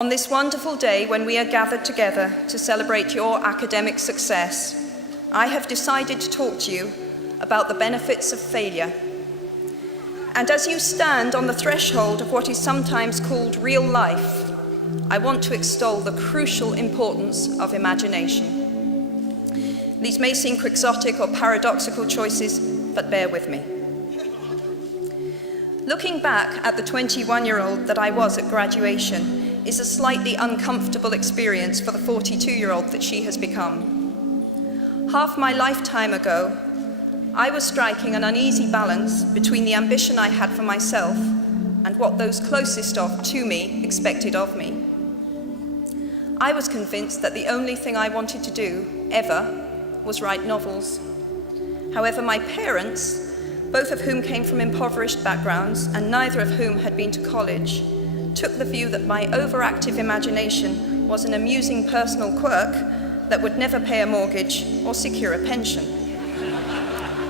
On this wonderful day when we are gathered together to celebrate your academic success, I have decided to talk to you about the benefits of failure. And as you stand on the threshold of what is sometimes called real life, I want to extol the crucial importance of imagination. These may seem quixotic or paradoxical choices, but bear with me. Looking back at the 21-year-old that I was at graduation is a slightly uncomfortable experience for the 42-year-old that she has become. Half my lifetime ago, I was striking an uneasy balance between the ambition I had for myself and what those closest to me expected of me. I was convinced that the only thing I wanted to do, ever, was write novels. However, my parents, both of whom came from impoverished backgrounds and neither of whom had been to college, took the view that my overactive imagination was an amusing personal quirk that would never pay a mortgage or secure a pension.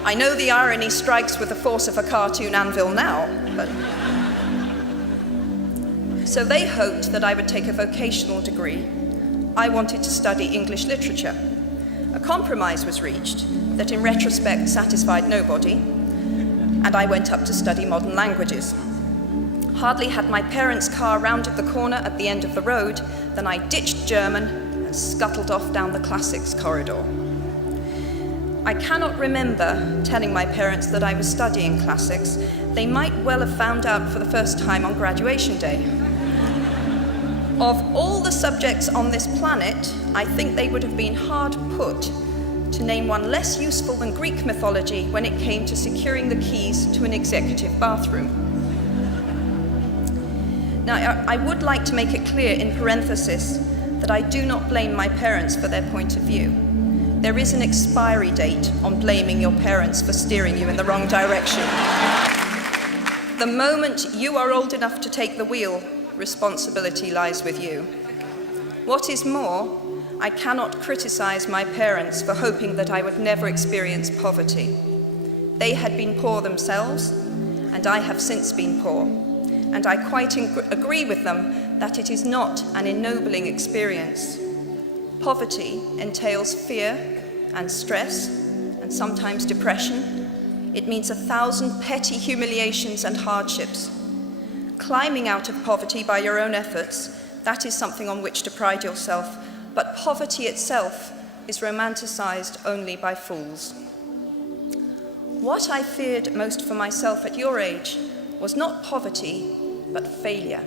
I know the irony strikes with the force of a cartoon anvil now, but... So they hoped that I would take a vocational degree. I wanted to study English literature. A compromise was reached that in retrospect satisfied nobody, and I went up to study modern languages. Hardly had my parents' car rounded the corner at the end of the road than I ditched German and scuttled off down the classics corridor. I cannot remember telling my parents that I was studying classics. They might well have found out for the first time on graduation day. Of all the subjects on this planet, I think they would have been hard put to name one less useful than Greek mythology when it came to securing the keys to an executive bathroom. Now, I would like to make it clear in parenthesis that I do not blame my parents for their point of view. There is an expiry date on blaming your parents for steering you in the wrong direction. The moment you are old enough to take the wheel, responsibility lies with you. What is more, I cannot criticize my parents for hoping that I would never experience poverty. They had been poor themselves, and I have since been poor. And I quite agree with them that it is not an ennobling experience. Poverty entails fear and stress, and sometimes depression. It means 1,000 petty humiliations and hardships. Climbing out of poverty by your own efforts, that is something on which to pride yourself, but poverty itself is romanticized only by fools. What I feared most for myself at your age was not poverty, but failure.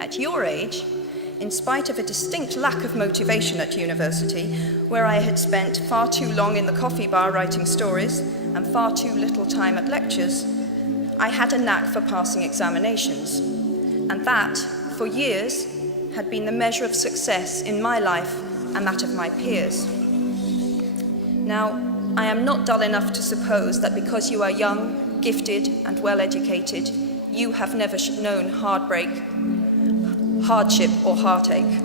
At your age, in spite of a distinct lack of motivation at university, where I had spent far too long in the coffee bar writing stories and far too little time at lectures, I had a knack for passing examinations, and that, for years, had been the measure of success in my life and that of my peers. Now, I am not dull enough to suppose that because you are young, gifted, and well-educated, you have never known hardship or heartache.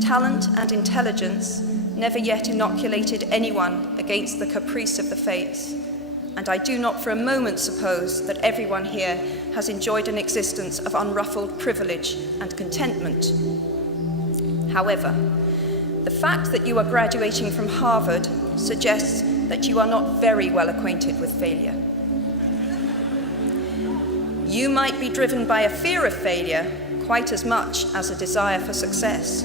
Talent and intelligence never yet inoculated anyone against the caprice of the fates, and I do not for a moment suppose that everyone here has enjoyed an existence of unruffled privilege and contentment. However, the fact that you are graduating from Harvard suggests that you are not very well acquainted with failure. You might be driven by a fear of failure quite as much as a desire for success.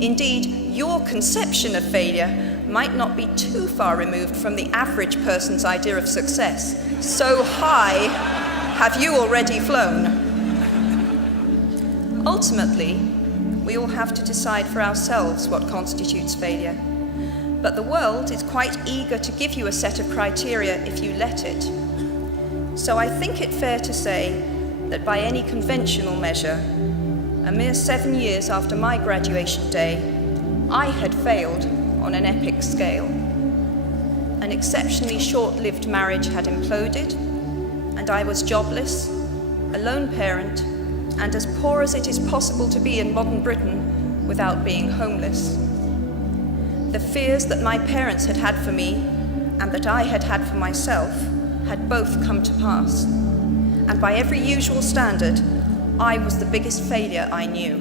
Indeed, your conception of failure might not be too far removed from the average person's idea of success. So high have you already flown. Ultimately, we all have to decide for ourselves what constitutes failure. But the world is quite eager to give you a set of criteria if you let it. So I think it fair to say that by any conventional measure, a mere 7 years after my graduation day, I had failed on an epic scale. An exceptionally short-lived marriage had imploded, and I was jobless, a lone parent, and as poor as it is possible to be in modern Britain without being homeless. The fears that my parents had had for me and that I had had for myself had both come to pass, and by every usual standard, I was the biggest failure I knew.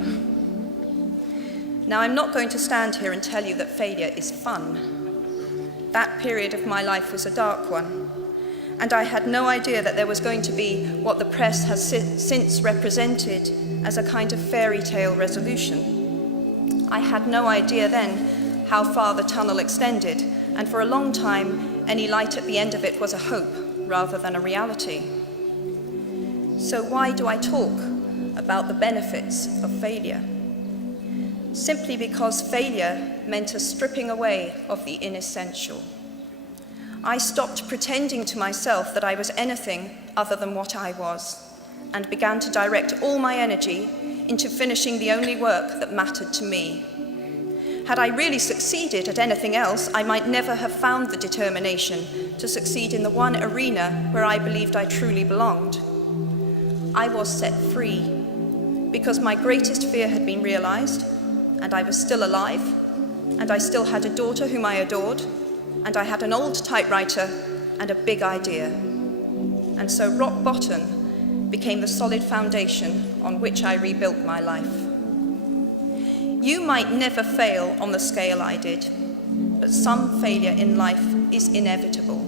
Now, I'm not going to stand here and tell you that failure is fun. That period of my life was a dark one, and I had no idea that there was going to be what the press has since represented as a kind of fairy tale resolution. I had no idea then how far the tunnel extended, and for a long time, any light at the end of it was a hope rather than a reality. So why do I talk about the benefits of failure? Simply because failure meant a stripping away of the inessential. I stopped pretending to myself that I was anything other than what I was, and began to direct all my energy into finishing the only work that mattered to me. Had I really succeeded at anything else, I might never have found the determination to succeed in the one arena where I believed I truly belonged. I was set free because my greatest fear had been realized, and I was still alive, and I still had a daughter whom I adored, and I had an old typewriter and a big idea. And so rock bottom became the solid foundation on which I rebuilt my life. You might never fail on the scale I did, but some failure in life is inevitable.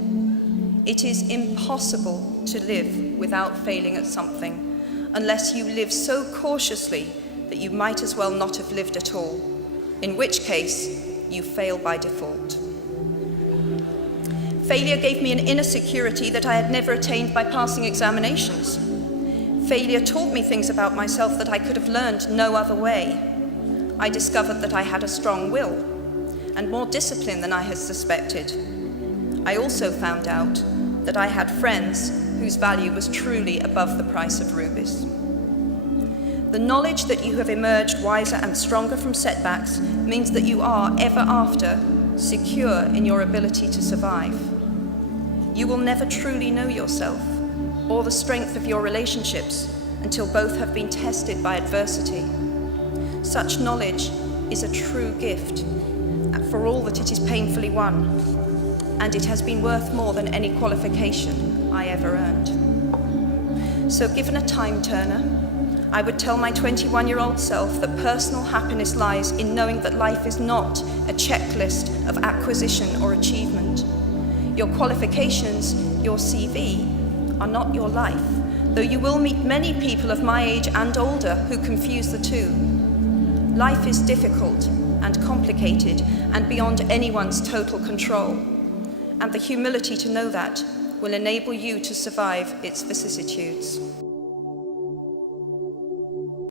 It is impossible to live without failing at something, unless you live so cautiously that you might as well not have lived at all, in which case you fail by default. Failure gave me an inner security that I had never attained by passing examinations. Failure taught me things about myself that I could have learned no other way. I discovered that I had a strong will and more discipline than I had suspected. I also found out that I had friends whose value was truly above the price of rubies. The knowledge that you have emerged wiser and stronger from setbacks means that you are, ever after, secure in your ability to survive. You will never truly know yourself or the strength of your relationships until both have been tested by adversity. Such knowledge is a true gift, for all that it is painfully won, and it has been worth more than any qualification I ever earned. So given a time turner, I would tell my 21-year-old self that personal happiness lies in knowing that life is not a checklist of acquisition or achievement. Your qualifications, your CV, are not your life, though you will meet many people of my age and older who confuse the two. Life is difficult and complicated and beyond anyone's total control, and the humility to know that will enable you to survive its vicissitudes.